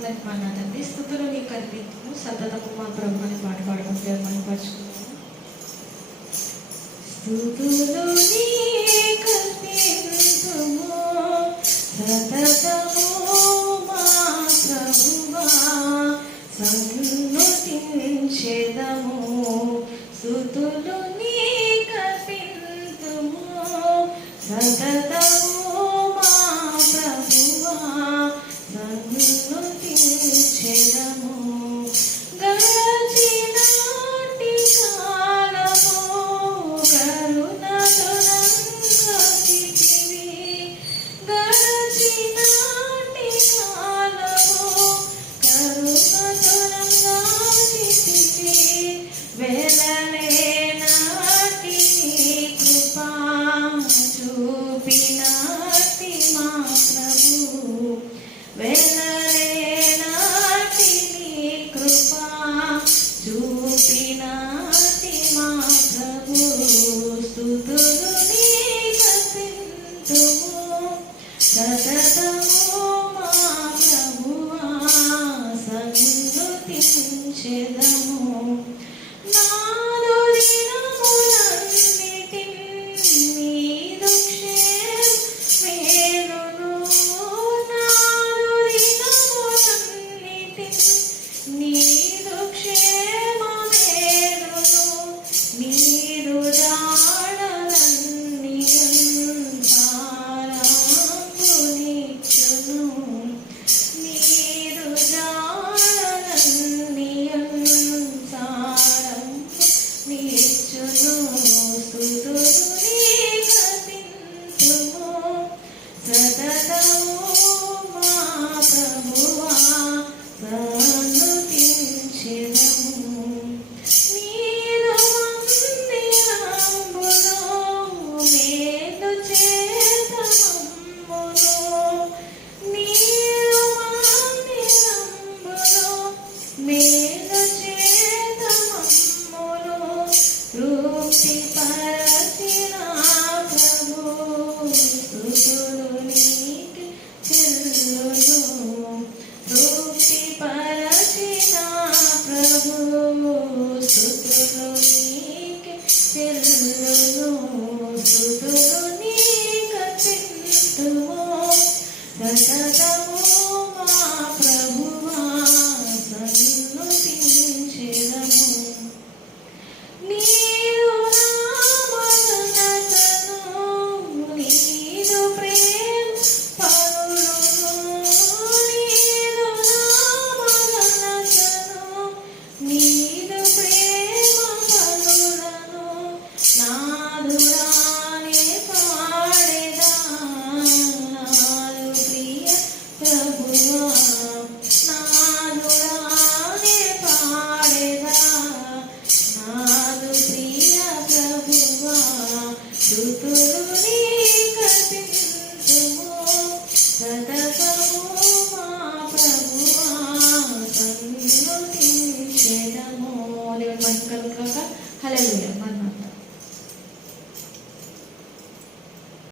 అందరికి మా తండ్రి స్తుతులు నీకు అర్పితము సతతము మా ప్రభు అని పాట పాడడం మనం పరుచుకున్నాము. స్తుతులు నీకు అర్పితము సతతము మా ప్రభువా సన్నుతించెదము. స్తుతులు నీకు అర్పితము సతతము మా ప్రభువా సన్నుతించెదము. గడచినాటి కాలము కరుణతో నన్ను గడచినాటి కాలము కరుణతో నన్ను వెలలేనాటి కృపా చూపినాటి మా ప్రభు